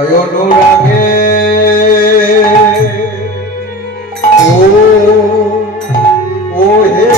বড়ায় অনুরাগে ও হে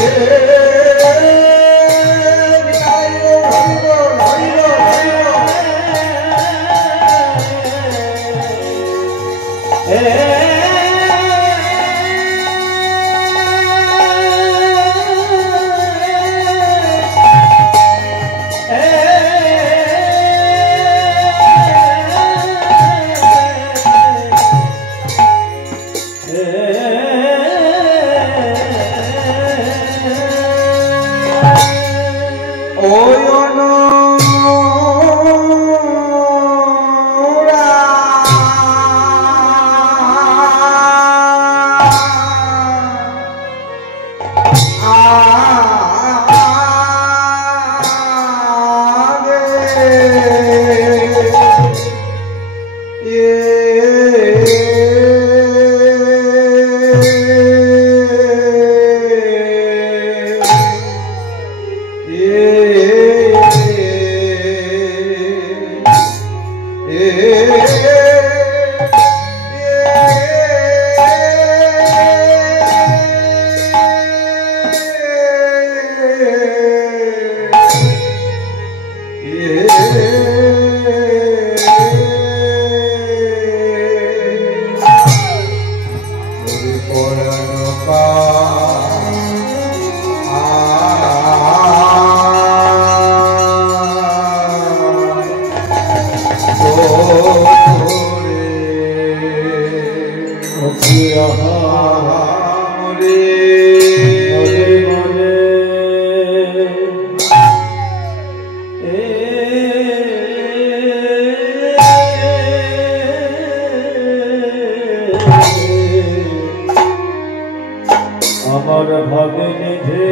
আমার ভাবে নিধে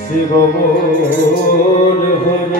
শিব মোর হরে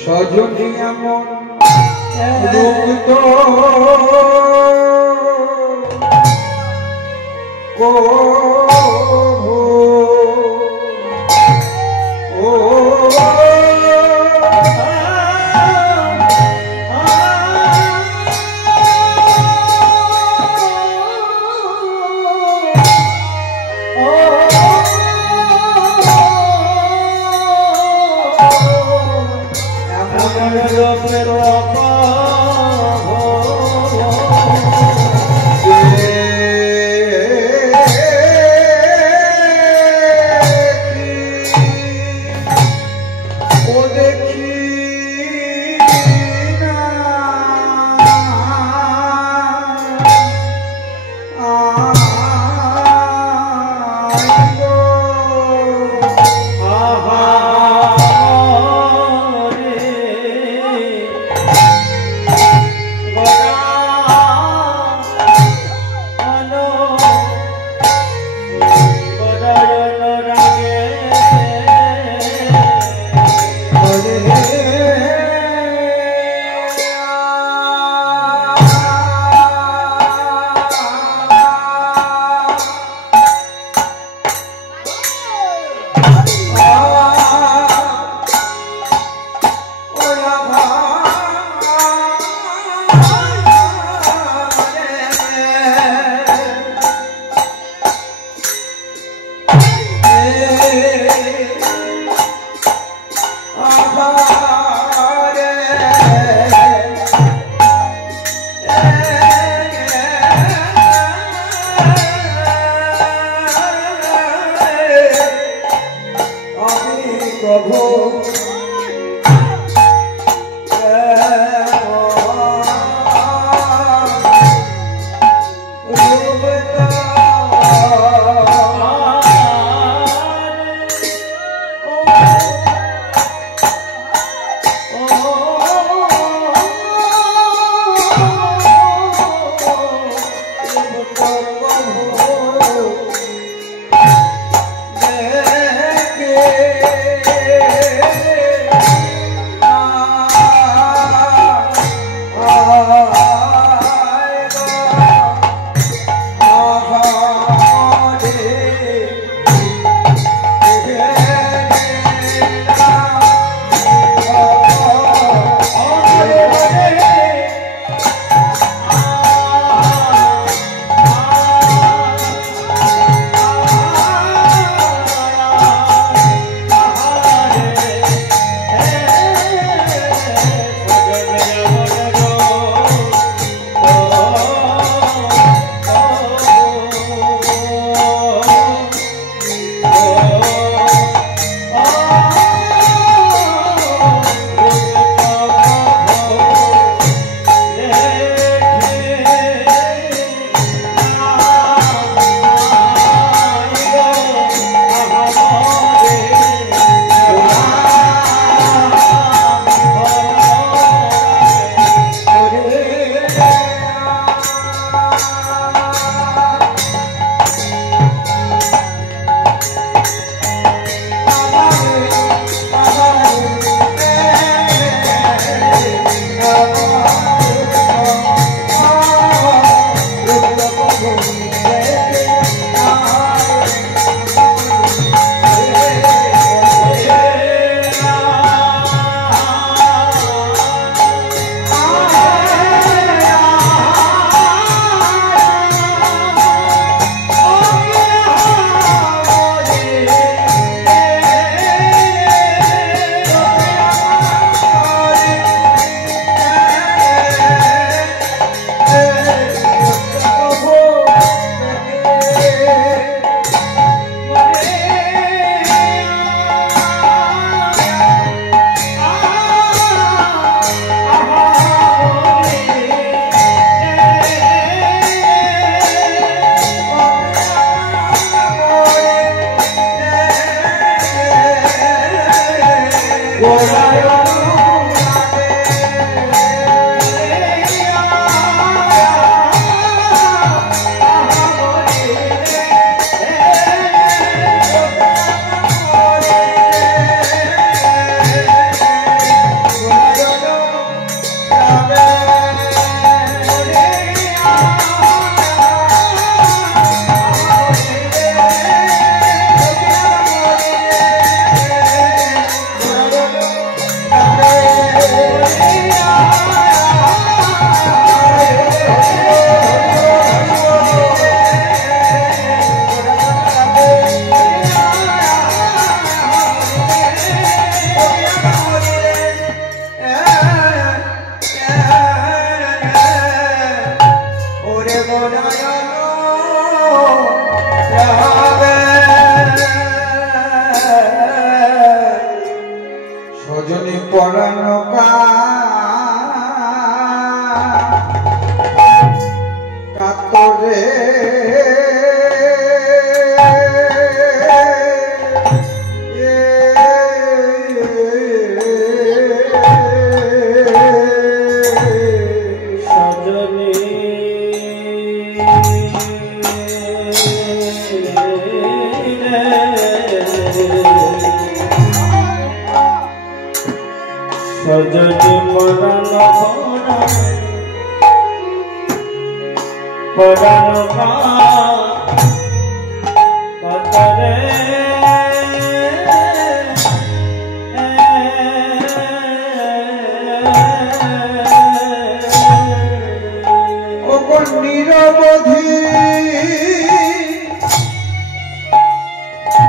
সজনী এমন রূপ তো Hare सजनी मरण परण कतरे নিরবধি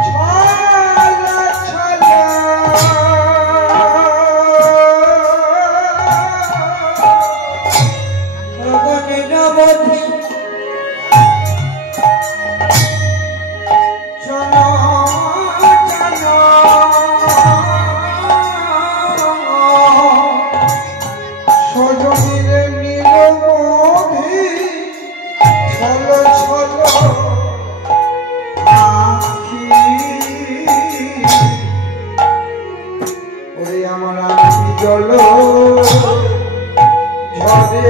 ছলা ছলা জল ঝরে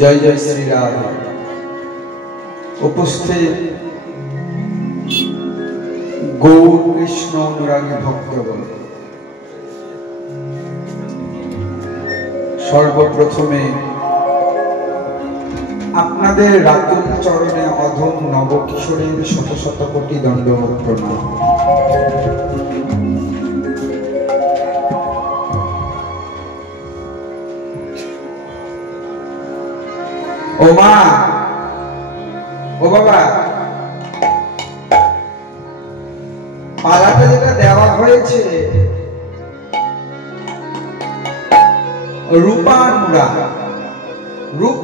जय जय श्री राधे। उपस्थित गौर कृष्ण अनुरागी भक्तगण, सर्वप्रथमे आपनादेर रातुल चरणे अधम नवकिशोरेर शत शत कोटि दंडवत प्रणाम। ओ मा, ओ बाबा, মালাটা যেটা দেওয়া হয়েছে রূপানুরাগ, রূপ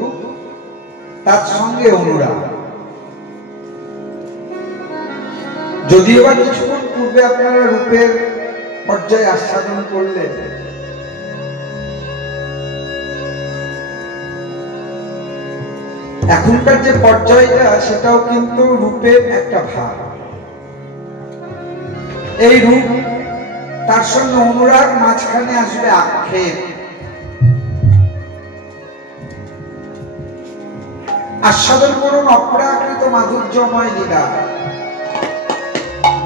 তার সঙ্গে অনুরাগ। যদিও বা কিছুক্ষণ পূর্বে আপনারা রূপের পর্যায়ে আস্বাদন করলেন, এখনকার যে পর্যায়টা সেটাও কিন্তু রূপের একটা ভাগ। এই রূপ, তার সঙ্গে অনুরাগ, মাঝখানে আসবে আক্ষেপ। আস্বাদন করুন অপ্রাকৃত মাধুর্যময় লীলা,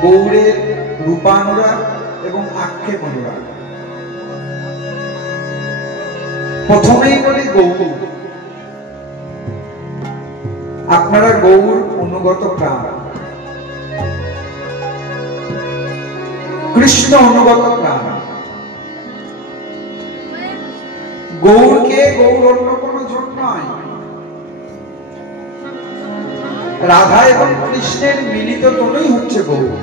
গৌরের রূপানুরাগ এবং আক্ষেপ অনুরাগ। প্রথমেই বলি গৌর। আপনারা গৌর অনুগত প্রাণ, কৃষ্ণ অনুগত প্রাণ। গৌরকে গৌর অন্য কোনো জন নয়, রাধা এবং কৃষ্ণের মিলিত তনুই হচ্ছে গৌর।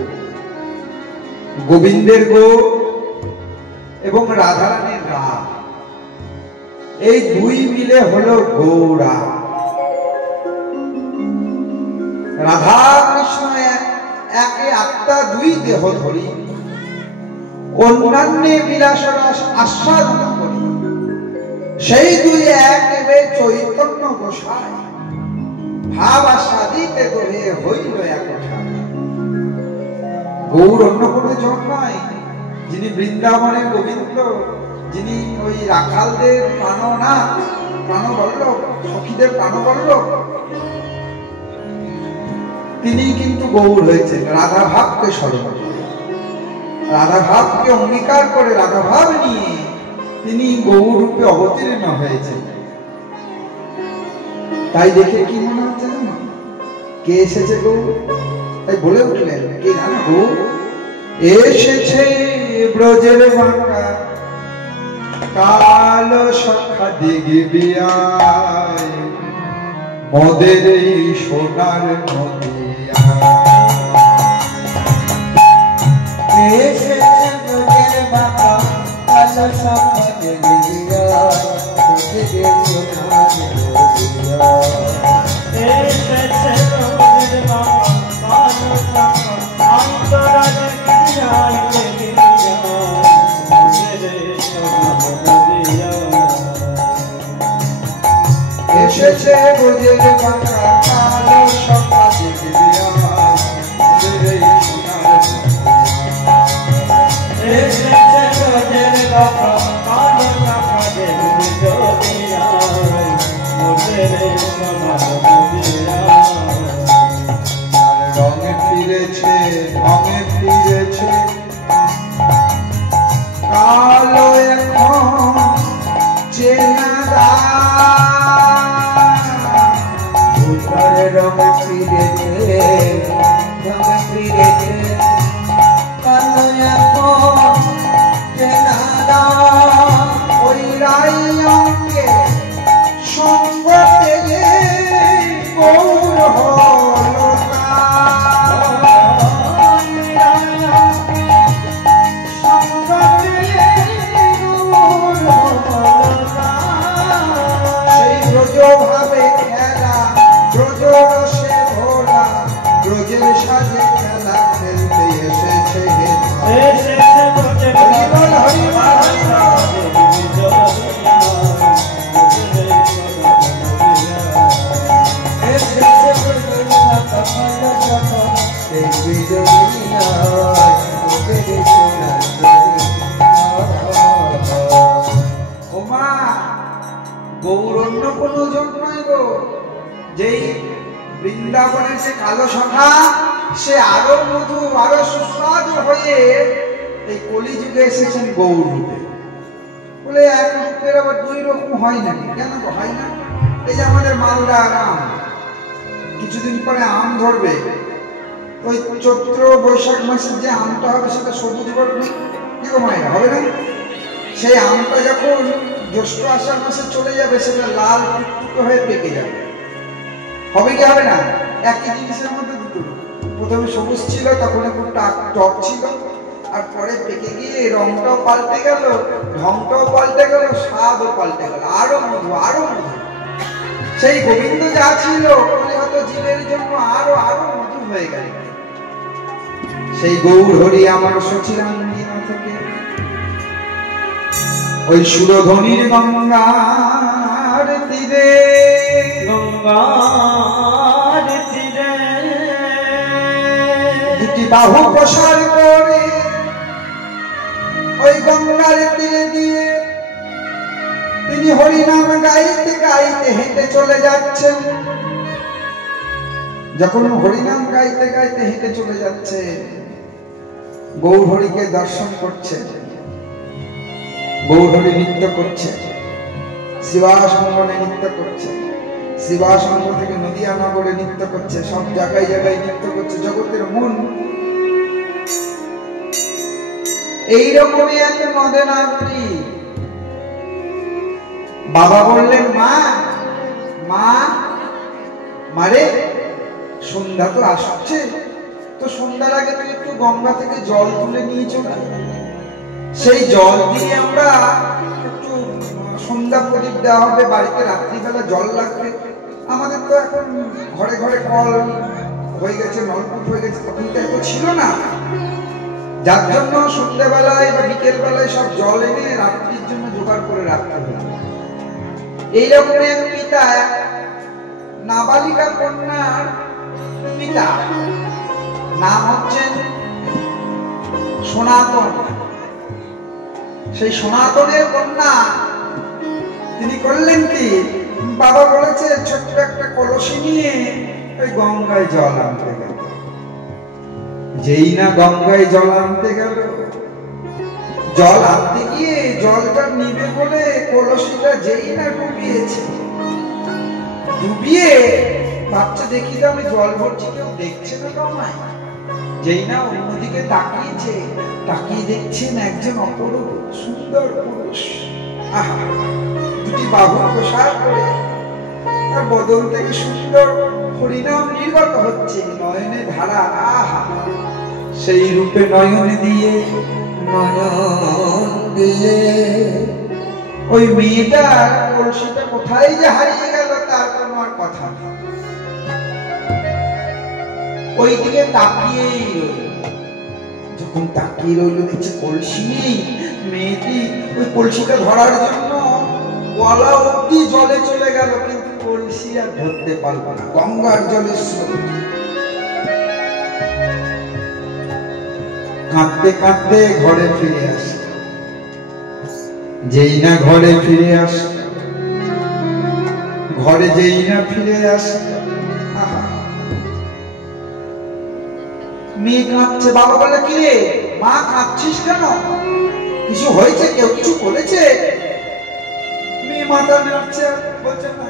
গোবিন্দের গৌর এবং রাধারানীর রাধ, এই দুই মিলে হলো গৌরা। রাধা কৃষ্ণ একে আত্মা, দুই দেহ ধরি, অন্যান্য বিলাসরস আস্বাদন করি, সেই দুই এক এবে চৈতন্য গোসাই, ভাব আস্বাদিতে দোহে হইল একঠা। গৌর অন্য কোনো জন নয়, যিনি বৃন্দাবনের গোবিন্দ, যিনি ওই রাখালদের প্রাণনাথ, প্রাণবল্লভ, সখীদের প্রাণবল্লভ, তিনি কিন্তু গৌর হয়েছেন রাধা ভাবকে স্মরণ করে, রাধা ভাবকে অঙ্গীকার করে, রাধা ভাব নিয়ে তিনি গৌর রূপে অবতীর্ণ হয়েছেন। তাই দেখে কি মনে হচ্ছে জানো, কে এসেছে গৌর? তাই বলে উঠলেন, কে জানো গৌর? এসেছে ব্রজের বাঁকা কালো সখা দিগবিয়ায়, মদের এই সোনার নদিয়া। এসেছে ব্রজের বাঁকা কালো সখা দিগবিয়ায়, মদের এই সোনার নদিয়া। এসেছে ব্রজের বাঁকা কালো সখা অন্তরালে গিয়ায় এসেছে ব্রজের বাঁকা কালো সখা দিগবিয়ায়, মদের এই সোনার নদিয়া। এসেছে ব্রজের বাঁকা কালো সখা দিগবিয়ায়, মদের এই সোনার নদিয়া। রঙে ফিরেছে, রঙে ফিরেছে কালো এখন চেনা রঙে ফিরেছে, রঙে ফিরেছে কালো এখন চেনা দাগ। ওই রাই অঙ্গে সঙ্গ পেলে গৌর হলো সঙ্গ পেলে গৌর হলো। সেই ব্রজ ভাবে খেলা, ব্রজ রসে ভোলা, ব্রজের সাজে খেলা খেলতে এসেছে হে ধরা। এসেছে ব্রজের হরিবল হরিবল হরিবল। এসেছে ব্রজের বাঁকা কালো সখা দিগবিয়ায়, মদের এই সোনার নদিয়া। ওমা, গৌর অন্য কোনো জন নয় গো, যেই বৃন্দাবনের সে কালো সখা, সে আরো মধু, আরো সুস্বাদু হয়ে এই কলিযুগে এসেছেন গৌর রূপে। বলে এক রূপের আবার দুই রকম হয় নাকি? কেন তো হয় না? এই যে আমাদের মালদা আম, কিছুদিন পরে আম ধরবে, ওই চৈত্র বৈশাখ মাসের যে আমটা হবে সেটা সবুজ বর্ণ, কি গো মায়েরা, হবে না? সেই আমটা যখন জ্যৈষ্ঠ আষাঢ় মাসে চলে যাবে, সেটা লাল টুকটুকে হয়ে পেকে যাবে। হবে কি হবে না? একই জিনিসের মধ্যে দুটো রূপ। প্রথমে সবুজ ছিল, তখন একটু টক ছিল, আর পরে পেকে গিয়ে রংটাও পাল্টে গেল, ঢংটাও পাল্টে গেল, স্বাদও পাল্টে গেল, আরো মধু আরো মধু। সেই গোবিন্দ যা ছিল হয়তো জীবের জন্য আরো আরো মধু হয়ে গেল। সেই গৌর হরি আমার সচিরাঙ্গিনা থেকে ওই সুরধ্বনির গঙ্গার তীরে, গঙ্গার তীরে দুটি বাহু প্রসার করে ওই গঙ্গার তীরে দিয়ে তিনি হরিনাম গাইতে গাইতে হেঁটে চলে যাচ্ছেন। যখন হরিনাম গাইতে গাইতে হেঁটে চলে যাচ্ছে, গৌর হরিকে দর্শন করছে, গৌর হরি নৃত্য করছে, শিবাসঙ্গনে নৃত্য করছে, শিবাসঙ্গ থেকে নদিয়া নগরে নৃত্য করছে, সব জায়গায় জায়গায় নৃত্য করছে। জগতের মন এইরকমই এক মদেনাত্রী। বাবা বললেন, মা মা মারে, সন্ধ্যা তো আসছে, তো সন্ধ্যার আগে তুই একটু গঙ্গা থেকে জল তুলে নিয়ে চলে, সেই জল দিয়ে আমরা একটু সন্ধ্যা প্রদীপ দেওয়া হবে, বাড়িতে রাত্রিবেলা জল লাগবে। আমাদের তো এখন ঘরে ঘরে কল হয়ে গেছে, নলকূপ হয়ে গেছে, তখন তো এত ছিল না, যার জন্য সন্ধ্যাবেলায় বা বিকেল বেলায় সব জল এনে রাত্রির জন্য জোগাড় করে রাখতে হবে। এইরকম এক পিতা, নাবালিকা কন্যার পিতা, নাম হচ্ছেন সনাতন। সেই সনাতনের কন্যা তিনি করলেন কি, বাবা বলেছে ছোট্ট একটা কলসি নিয়ে ওই গঙ্গায় জল আনতে গেল। যেই না গঙ্গায় জল আনতে গেল, জল আনতে গিয়ে জলটা নিবে বলে কলসিটা যেই না ডুবিয়েছে, ডুবিয়ে ভাবছে দেখি তো আমি জল ভরছি, কেউ দেখছে না আমায়। যেই না অন্যদিকে তাকিয়েছে, তাকিয়ে দেখছেন একজন অপরূপ সুন্দর পুরুষ, আহা, দুটি বাহু প্রসার করে তার বদন থেকে সুন্দর হরিনাম নির্গত হচ্ছে, নয়নে ধারা, আহা, সেই রূপে নয়নে দিয়ে নয়ন দিয়ে ওই মেয়েটার কলসিটা কোথায় যে হারিয়ে গেল তার কোনো আর কথা নেই। ওই দিকে তাকিয়েই রইল, যখন তাকিয়ে রইল দেখছে কলসি নেই। মেয়েটি ওই কলসিটা ধরার জন্য গলা অব্দি জলে চলে গেল, কিন্তু কলসি আর ধরতে পারল না, গঙ্গার জলের স্রোত। কাঁদতে কাঁদতে ঘরে ফিরে আসে। যেই না ঘরে ফিরে আসে, ঘরে যেই না ফিরে আসে, আহা, মেয়ে কাঁদছে। বাবা বলে, কি রে মা, কাঁদছিস কেন? কিছু হয়েছে? কেউ কিছু বলেছে? মেয়ে মাথা নাড়ছে, বলছে না,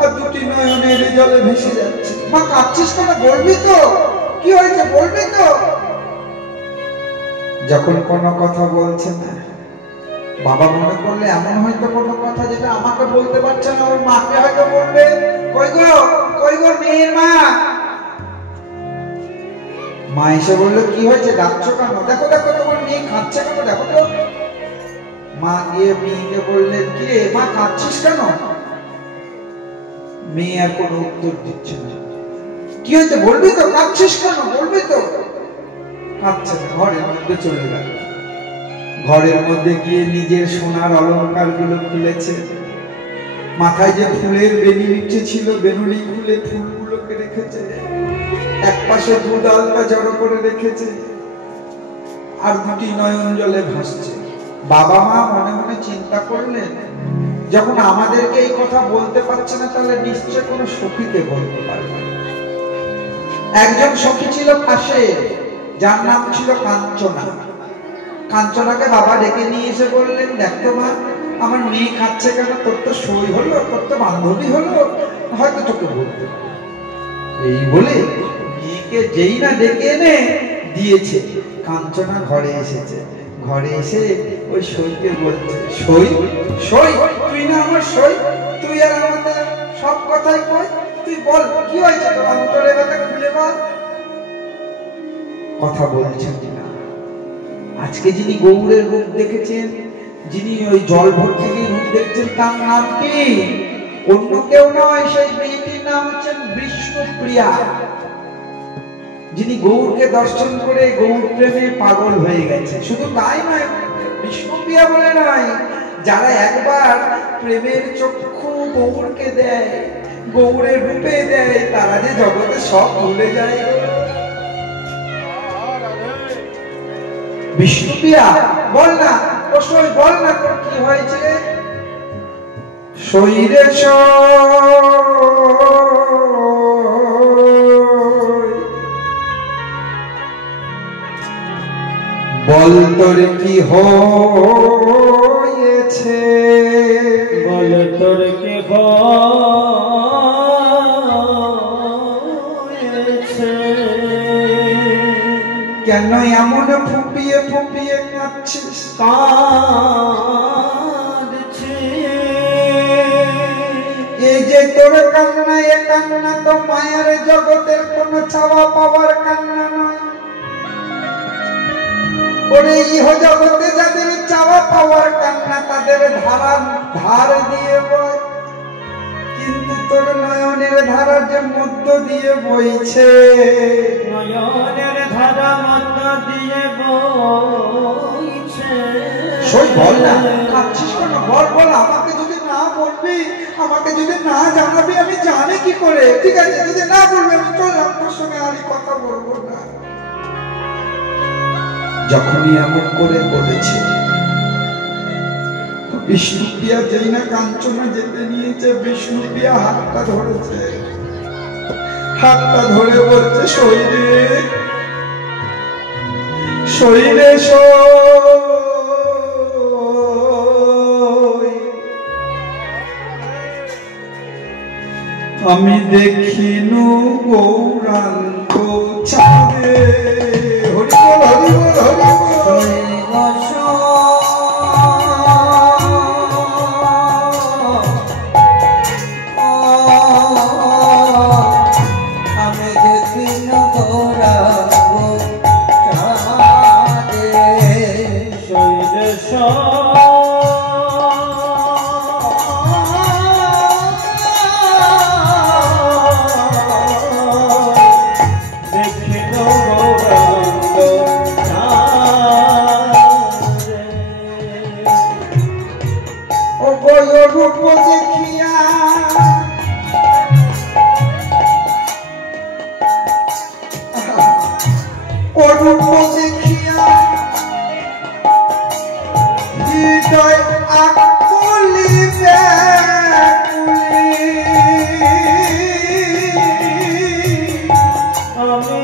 আর দুটি নয়নের জলে ভেসে যাচ্ছে। মা কাঁদছিস কেন? বলবি তো কি হয়েছে, বলবি তো? যখন কোনো কথা বলছে না, বাবা মনে করলে এমন হয়তো কোনো কথা যেটা আমাকে বলতে পারছে না, ওর মাকে হয়তো বলবে। কই গো, কই গো মেয়ের মা? মা এসে বললো, কি হয়েছে, ডাকছো কেন? দেখো দেখো তোমার মেয়ে কাঁদছে কেন, দেখো তো। মা গিয়ে মেয়েকে বললেন, কি রে মা, কাঁদছিস কেন? মেয়ে আর কোনো উত্তর দিচ্ছে না। কি হয়েছে বলবি তো, কাঁদছিস কেন, বলবি তো? কাঁদছে না। ঘরের মধ্যে চলে গেল, ঘরের মধ্যে গিয়ে নিজের সোনার অলংকার গুলো খুলেছে, মাথায় যে ফুলের বেনি নিচে ছিল বেনুনি খুলে ফুলগুলোকে রেখেছে, এক পাশে দুধ আলতা জড়ো করে রেখেছে, আর দুটি নয়ন জলে ভাসছে। বাবা মা মনে মনে চিন্তা করলেন, যখন আমাদেরকে এই কথা বলতে পারছে না, তাহলে নিশ্চয় কোনো সখীকে বলতে পারবে। একজন সখী ছিল পাশে, যার নাম ছিল কাঞ্চনা। কাঞ্চনাকে বাবা ডেকে নিয়ে এসে বললেন, দেখতো মা, আমার মেয়ে কাঁদছে কেন? তোর তো সই হলো, তোর তো বান্ধবী হলো, হয়তো তোকে বলতে পারবে। এই বলে মেয়েকে যেই না ডেকে এনে দিয়েছে, কাঞ্চনা ঘরে এসেছে। ঘরে এসে ওই সইকে বলছে, সই সই, তুই না আমার সই, তুই আর আমাদের সব কথাই কই, তুই বল কি হয়েছে তোর অন্তরের কথা খুলে বল। কথা বলছেন না। আজকে যিনি গৌরের রূপ দেখেছেন, যিনি ওই জল ভর্তি রূপ দেখছেন, তার নাম কি? অন্য কেউ নয়, সেই মেয়েটির নাম হচ্ছেন বিষ্ণুপ্রিয়া, যিনি গৌরকে দর্শন করে গৌর প্রেমে পাগল হয়ে গেছে। শুধু তাই নয়, বিষ্ণুপ্রিয়া বলে নয়, যারা একবার প্রেমের চক্ষু গৌরকে দেয়, গৌরের রূপে দেয়, তারা যে জগতে সব ভুলে যায়। বিষ্ণুপ্রিয়া বল না, অবশ্যই বল না, তোর কি হয়েছে? শরীরে বল তোর কি হয়েছে, বল তোর কি হয়েছে, কেন এমন ফুপিয়ে ফুপিয়ে কাঁদছিস? এই যে তোর কান্না, এ কান্না তো মায়ের জগতের কোন চাওয়া পাওয়ার কান্না নয়। ওরে ইহ জগতে যাদের চাওয়া পাওয়ার কান্না, তাদের ধার দিয়ে বয়, কিন্তু তোর নয়নের ধারা যে মধ্য দিয়ে বইছে, নয়নের ধারা মধ্য দিয়ে বইছে। সই বল না, কাঁদছিস কেন? বল বল, আমাকে যদি না বলবি, আমাকে যদি না জানাবি, আমি জানি কি করে? ঠিক আছে, যদি না বলবি আমি চললাম, তোর সঙ্গে আমি কথা বলবো না। যখনই এমন করে বলেছে, বিষ্ণুপ্রিয়া যেই না কাঞ্চনা যেতে নিয়েছে, বিষ্ণুপ্রিয়া হাতটা ধরেছে, হাতটা ধরে বলছে, শরীরে শরীরে আমি দেখিনু গৌরাঙ্গ ছাদে। হরি বল, হরি বল, হরি বল। আমি দেখিন গৌরাঙ্গ ছাদে, শৈলে রূপ দেখিয়া রূপ দেখিয়া হৃদয় আকুলি ব্যাকুলি, আমি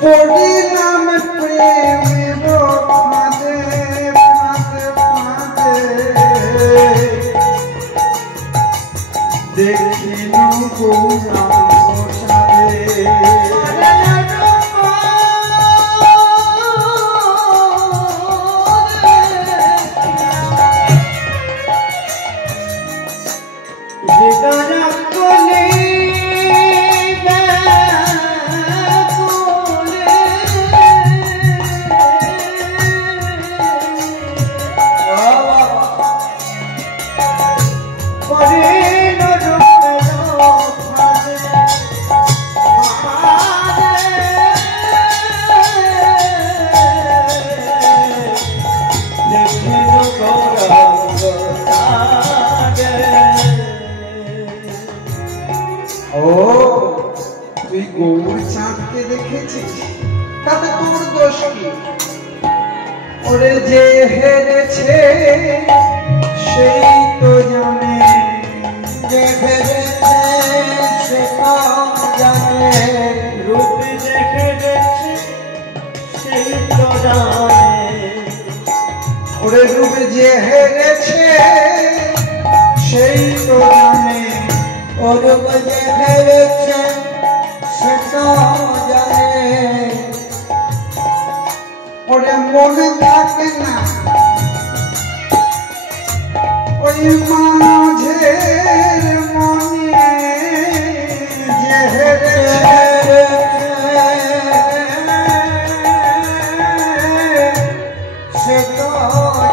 পড়িলাম প্রেমের ফাঁদে ফাঁদে ফাঁদে, দেখিনু গৌরাঙ্গ ছাদে। Hare Rama তাতে তোর দোষ কি? ওরে যে হেরেছে সেই তো জানে, যে হেরেছে সে তো জানে, রূপ দেখে দেখছে সেই তো জানে। ওরে রূপ যে হেরেছে সেই তো জানে, ও রূপ যে হেরেছে সে তো জানে। ওরে মনে থাকে না ওই মাঝের মনে যে হেরেছে সে তো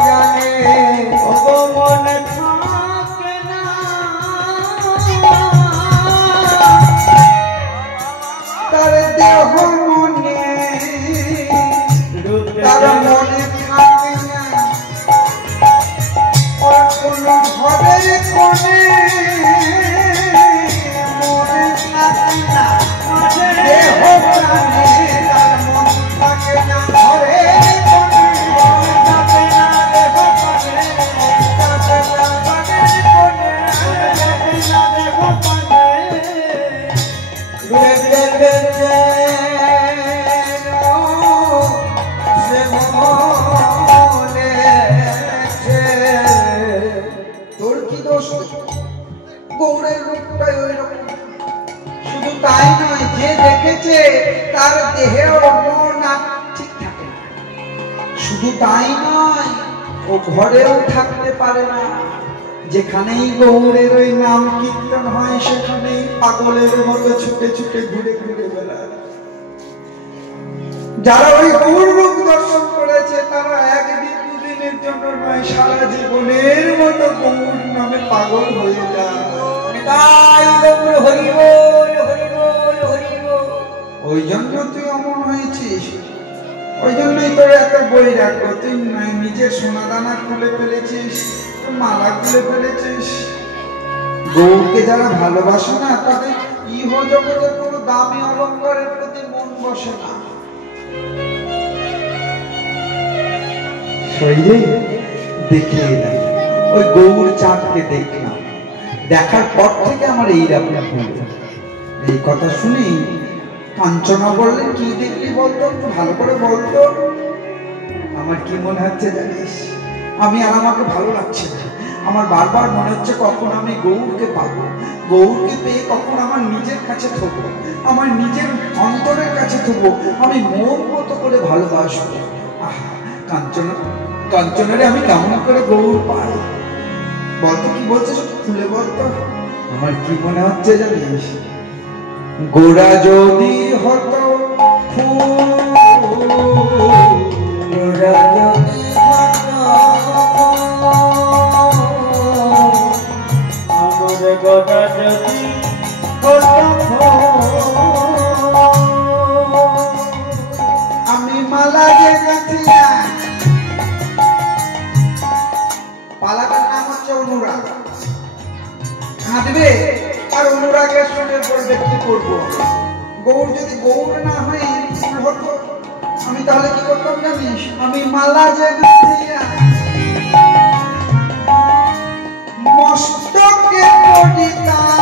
জানে। ও মনে থাকে না তার দেহ মনে, রূপ তার মনে থাকে না ওর কোন ঘরের কোণে মনে থাকে না, দেহ প্রাণে তার মন থাকে না ঘরের কোণে, মনে থাকে না দেহ প্রাণে থাকে না ঘরের কোণে, থাকে না দেহ প্রাণে। রূপ দেখেছে সে বলেছে। তোর কি দোষ? গৌরের রূপটাই ওই রকম। শুধু তাই নয়, যে দেখেছে তার দেহেও মন আর ঠিক থাকে না। শুধু তাই নয়, ও ঘরেও থাকতে পারে না। যেখানেই গৌরের ওই নাম কীর্তন হয় সেখানেই পাগলের মতো ছুটে ছুটে ঘুরে ঘুরে বেড়ায়। যারা ওই গৌর রূপ দর্শন করেছে তারা একদিন দুদিনের জন্য নয়, সারা জীবনের মতো গৌর নামে পাগল হয়ে যায়। তাই গৌর হরি বল হরি বল হরি বল। ওই জন্য তুই অমন হয়েছিস, ওই জন্যই তোর এত বৈরাগ্য। তুই নিজের সোনা দানা খুলে ফেলেছিস, মালা খুলে ফেলেছিস। গৌরকে যারা ভালোবাসে না তাদের ইহ জগতের কোনো দামি অলঙ্কারের প্রতি মন বসে না। শৈলে দেখে এলাম, ওই গৌর চাঁদকে দেখলাম, দেখার পর থেকে আমার এইরকম হলো। এই কথা শুনি কাঞ্চনা বললেন, কি দেখলি বলতো, একটু ভালো করে বলতো। আমার কি মনে হচ্ছে জানিস, আমি আর আমাকে ভালো লাগছে না। আমার বারবার মনে হচ্ছে কখন আমি গৌরকে পাবো, গৌরকে পেয়ে কখন আমার নিজের কাছে থবো, আমার নিজের অন্তরের কাছে থবো, আমি মন মতো করে ভালোবাসবো। আহা, কাঞ্চনা, কাঞ্চনারে আমি কেমন করে গৌর পাই বলতো? কি বলছে সব খুলে বলতো। আমার কি মনে হচ্ছে জানিস, গোরা যদি হতো ফুল, গোরা যদি হতো আমার গদা যদি হতো আমি মালা যে গাছিয়া, পালাটার নাম হচ্ছে অনুরাগ। কাঁদবে আর অনুরাগের সঙ্গে বলবে কি করবো। গৌর যদি গৌর না হয় ফুল হতো, আমি তাহলে কি করতাম জানিস, আমি মালা যে গাছিয়া মস্তকে পড়িতাম,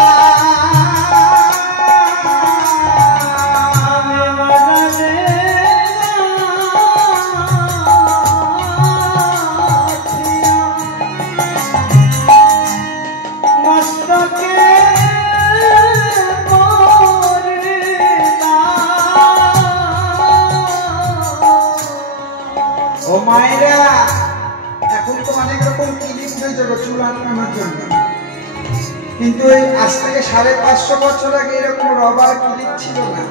ও মায়েরা, এখন তো অনেক রকম ক্লিপ হয়েছে চুল আটকানোর জন্য, কিন্তু ওই আজ থেকে 550 বছর আগে এরকম রবার ক্লিপ ছিল না।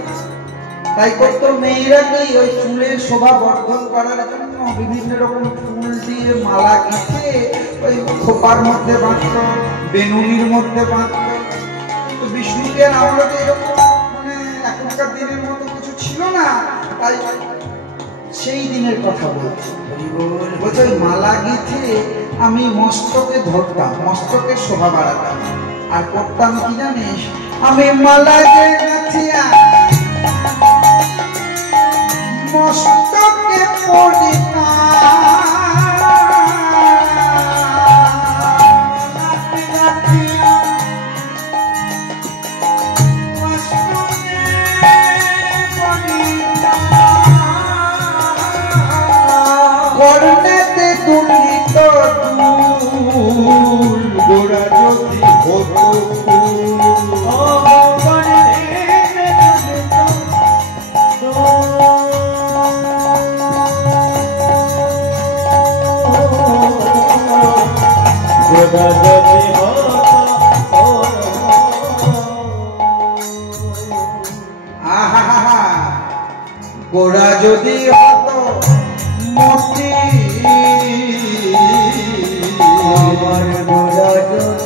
তাই করতো মেয়েরা কি ওই চুলের শোভা বর্ধন করার জন্য বিভিন্ন রকম ফুল দিয়ে মালা গেঁথে ওই খোপার মধ্যে বাঁধতো, বেনুনির মধ্যে বাঁধতো। তো বিষ্ণুকে আমরা তো এরকম মানে এখনকার দিনের মতো কিছু ছিল না, তাই সেই দিনের কথা বলছি। বলছে ওই মালা গেঁথে আমি মস্তকে ধরতাম, মস্তকে শোভা বাড়াতাম, আর করতাম কি জানিস, আমি মালা যে গাছিয়া মস্তকে পড়িতা কর্ণেতে দুলিত দুল গোড়া যদি হতো গোড়া যদি হতো মতি আমার গোড়া যদি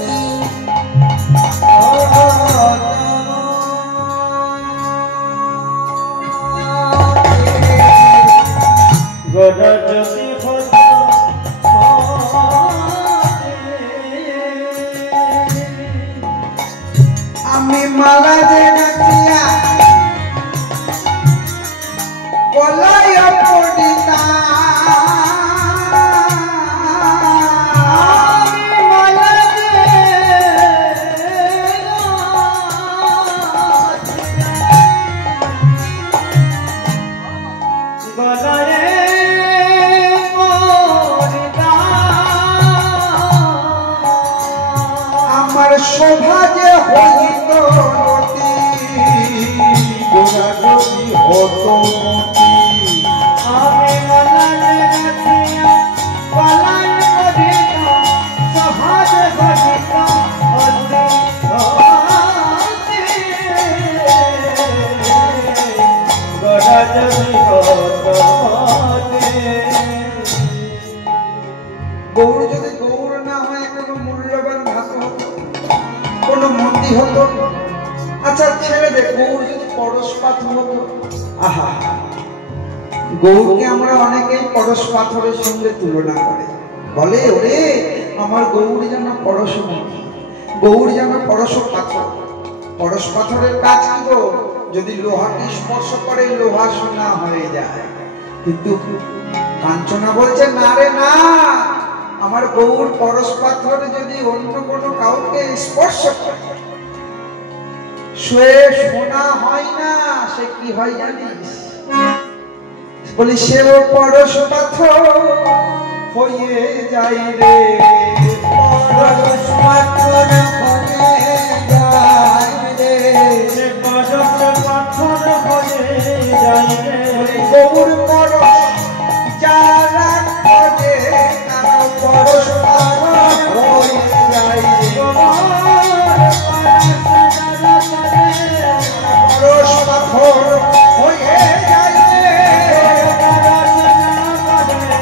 গোড়া যদি হতো আমি মালা যে নাচিয়া গলায় পড়িতা আমার শোভা যে হইত নদী গোড়া যদি হতো মতি আমি গলায় নাচিয়া গলায় পড়িতা সভাজ ভজিতা অতি গোড়া যদি হতো গৌর যদি গৌর না হয় কোনো মূল্যবান ধাতু হতো কোনো মন্দির হতো আচ্ছা ছেড়ে দে গৌর যদি পরশ পাথর হতো আহা গৌরকে আমরা অনেকেই পরশ পাথরের সঙ্গে তুলনা করে বলে ওরে আমার গৌর যেন পরশমণি গৌর যেন পরশ পাথর পরশ পাথরের কাজ কি গো যদি লোহাকে স্পর্শ করে লোহা সোনা হয়ে যায় কিন্তু কাঞ্চনা বলছে না রে না আমার গৌর পরশ পাথরে যদি অন্য কোনো কাউকে স্পর্শ করে সে সোনা হয় না সে কি হয় জানিস বলি সেও পরশ পাথর হয়ে যাই রে পরশ পাথর হয়ে যায় রে পরশ পাথর হয়ে যায় রে গৌর পরশ যারা করে তারা পরশ পাথর হয়ে যায় রে পরশ পাথর হয়ে যায় রে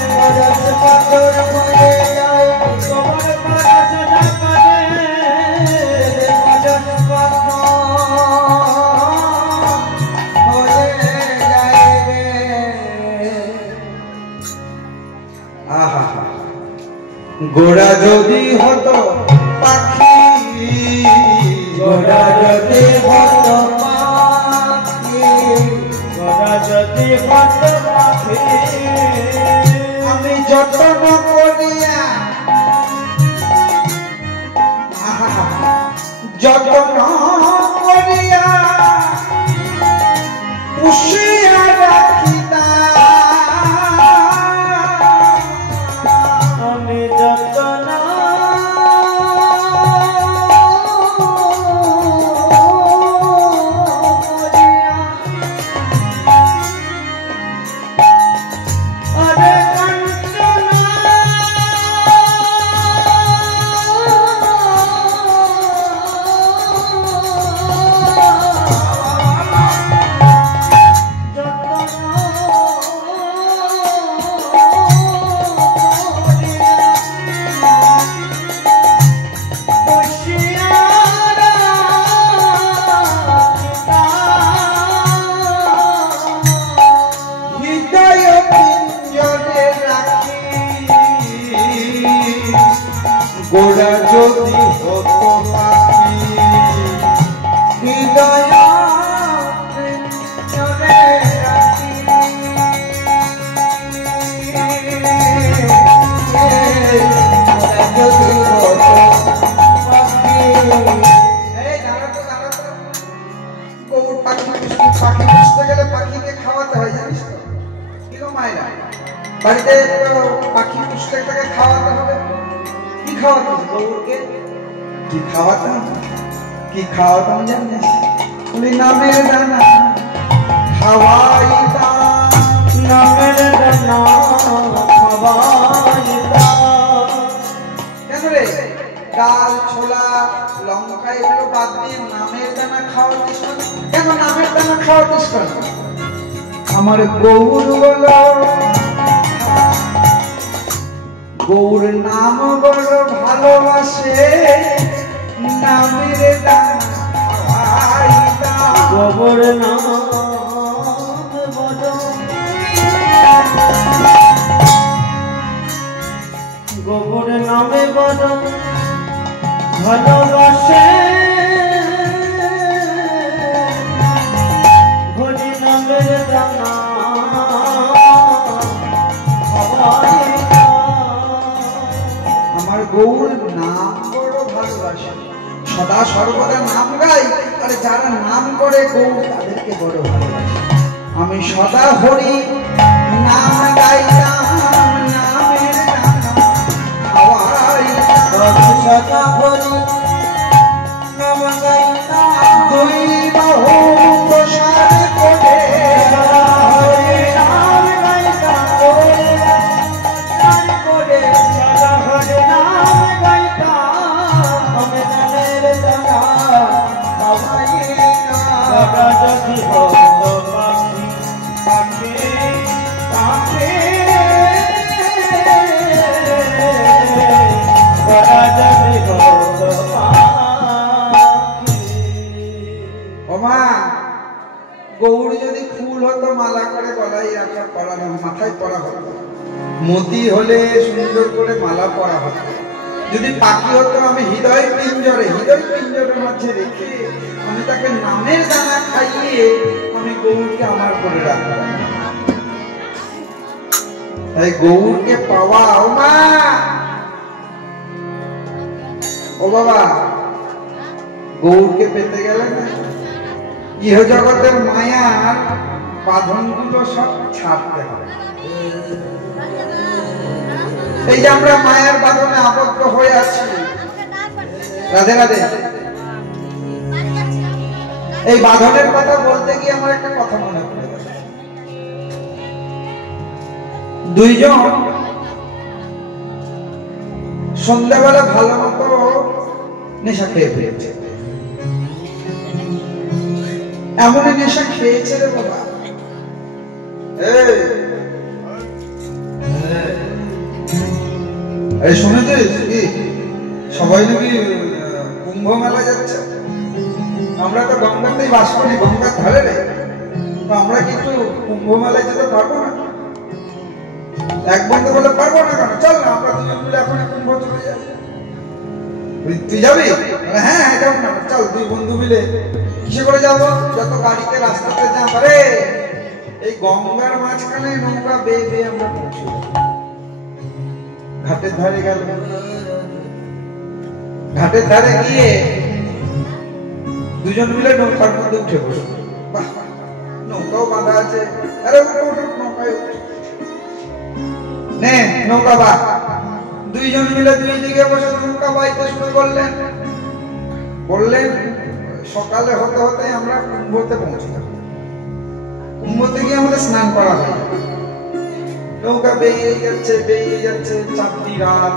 পরশ পাথর হয়ে যায় তোমার পরশ জাগারে পরশ পাথর হয়ে যায় রে আহা গোড়া যদি হতো পাখি গোড়া যদি হতো পাখি গোড়া যদি হতো পাখি আমি যত্ন করিয়া আহা যত্ন করিয়া পুষিয়া রাখিতা আমি যতন আরে কাঞ্চনা মায়েরা বাড়িতে তো পাখি পুষলে তাকে খাওয়াতে হবে। কি খাওয়াতে গরুকে? কি খাওয়াতাম? কি খাওয়াতাম জানিস? বলি নামের দানা খাওয়াইতাম। নামের দানা খাওয়াইতাম। কেন রে? ডাল, ছোলা, লঙ্কা এগুলো বাদ দিয়ে নামের দানা খাওয়াতিস কেন? কেন নামের দানা খাওয়াতিস কেন? আমার গৌর বলো, গৌর নাম বড় ভালোবাসে, নামের দানা খাওয়াইতাম। গোবর নাম বড়, গোবর নামে বড় ভালোবাসে, হরি নামের দানা খাওয়াইতাম। আমার গৌর নাম বড় ভালোবাসে, সদা সর্বদা নাম গাই, আর যারা নাম করে গৌর তাদেরকে বড় ভালোবাসে। আমি সদা হরি নাম গাইতাম, নামের দানা খাওয়াইতাম। সদা হরি নাম গাইতাম। দুই বাহু প্রসাদ করে হরি নাম গাইতাম। করে সদা হরি নাম গাইতাম। আমি নামের দানা খাওয়াইতাম। সদা যদি হতো পাখি, পাখি, পাখি, সদা যদি হতো পাখি। ওমা, গৌর যদি ফুল হতো মালা করে গলায় রাখা পরানো, মাথায় পরা হতো, মতি হলে সুন্দর করে মালা পরা হতো। যদি পাখি হতো আমি হৃদয় পিঞ্জরের মাঝে রেখে আমি তাকে নামের দানা খাইয়ে আমি গৌরকে আমার করে রাখতাম। তাই গৌরকে পাওয়া, ওমা, ও বাবা, গৌরকে পেতে গেলে না ইহ জগতের মায়ার বাঁধনগুলো সব ছাড়তে হবে। এই যে আমরা মায়ের বাঁধনে আবদ্ধ হয়ে আছি, রাধে রাধে, এই বাঁধনের কথা বলতে গিয়ে আমার একটা কথা মনে পড়ে গেল। দুইজন সন্ধ্যাবেলা ভালো মতো নেশা খেয়ে ফেলেছে। এমনই নেশা খেয়েছে রে বাবা, এই শুনেছিস কি সবাই নাকি কুম্ভ মেলা যাচ্ছে? আমরা তো গঙ্গাতেই বাস করি, গঙ্গার ধারে রে, তো আমরা কিন্তু কুম্ভ মেলায় যেতে পারবো না। এক বন্ধু বলে পারবো না কেন, চল না আমরা দুজন মিলে এখন কুম্ভ চলে যাই। তুই যাবি? হ্যাঁ হ্যাঁ যাবো না, চল দুই বন্ধু মিলে। কিসে করে যাবো? যত গাড়িতে রাস্তাতে যাম, আরে এই গঙ্গার মাঝখানে নৌকা বেয়ে বেয়ে আমরা পৌঁছে ঘাটের ধারে গেল। ঘাটের ধারে গিয়ে দুজন মিলে নৌকার মধ্যে উঠে বসল। বাহ, নৌকাও বাঁধা আছে। আরে নৌকায় নে নৌকা বা। দুইজন মিলে দুই দিকে বসে নৌকা বাইতে শুরু করলেন। বললেন সকালে হতে হতে আমরা কুম্ভতে পৌঁছলাম। কুম্ভতে গিয়ে আমাদের স্নান করা হয়। নৌকা বেরিয়ে যাচ্ছে চাঁদনি রাত।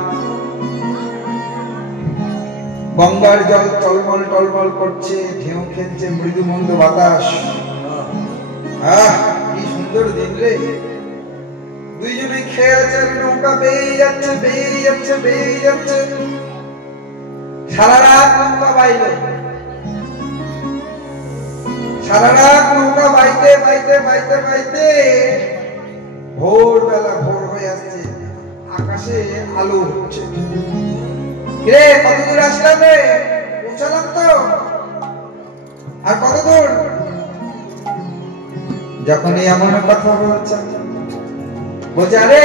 গঙ্গার জল টলমল টলমল করছে, ঢেউ খেলছে মৃদু মন্দ বাতাস। আহ কি সুন্দর দিন রে। দুইজনে খেয়ে আছে, নৌকা বেরিয়ে যাচ্ছে। সারা রাত নৌকা বাইলে, সারা রাত নৌকা বাইতে ভোরবেলা ভোর হয়ে আসছে, আকাশে আলো হচ্ছে। রে কত দূর আসলাম রে? পৌঁছালাম তো, আর কত দূর? যখনই এমন কথা বলছে, আরে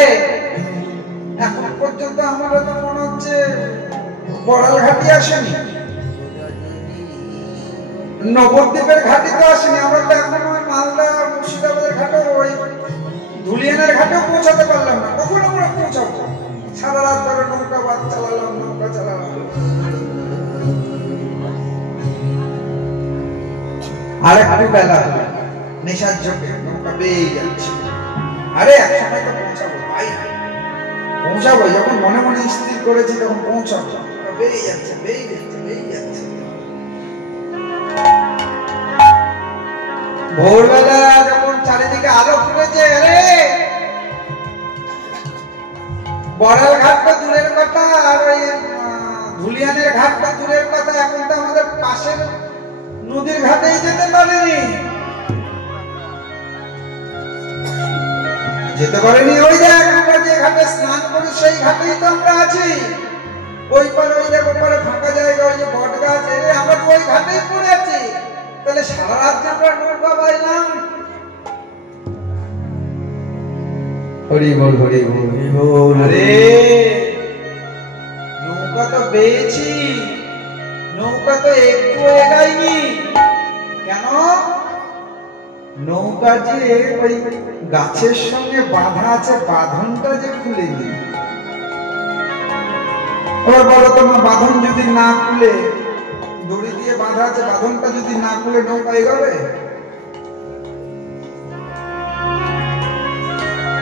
এখন পর্যন্ত আমারও তো মনে হচ্ছে বড়াল ঘাটি আসেনি, নবদ্বীপের ঘাটি তো আসেনি। আমরা তো এখন ওই মালদা মুর্শিদাবাদের ঘাটে, ওই ধুলিয়ানের ঘাটে ঘাটে পৌঁছাতে পারলাম না, কখন আমরা পৌঁছাবো? সারা রাত ধরে নৌকা চালালাম, নৌকা চালালাম। আর একটু বেলা হলো, নেশার চোখে নৌকা বেয়ে যাচ্ছে। আরে এক সময় তো পৌঁছাবো ভাই, পৌঁছাবো। যখন মনে মনে স্থির করেছি তখন পৌঁছাবো। বেয়ে যাচ্ছে, বেয়ে যাচ্ছে, বেয়ে যাচ্ছে। ভোরবেলা যখন চারিদিকে আলো ফুটেছে, আরে বড়াল ঘাটটা দূরের কথা, আর ওই ধুলিয়ানের ঘাটটা দূরের কথা, এখন তো আমাদের পাশের নদীর ঘাটেই যেতে পারেনি, যেতে পারেনি। ওই দেখ আমরা যে ঘাটে স্নান করি সেই ঘাটেই তো আমরা আছি। ওই পারে ওই দেখ ওপারে ফাঁকা জায়গা, ওই যে বট গাছ, আমরা তো ওই ঘাটেই পড়ে আছি। তাহলে সারা রাত আমরা নৌকা বাইলাম। হরি বল, হরি বল, হরি বল। আরে নৌকা তো বেয়েছি, নৌকা তো একটু এগাইনি। কেন? নৌকা যে ওই গাছের সঙ্গে বাঁধা আছে, বাঁধনটা যে খুলেনি। এবার বলো তোমার, বাঁধন যদি না খুলে, দড়ি দিয়ে বাঁধা আছে, বাঁধনটা যদি না খুলে নৌকা এগোবে?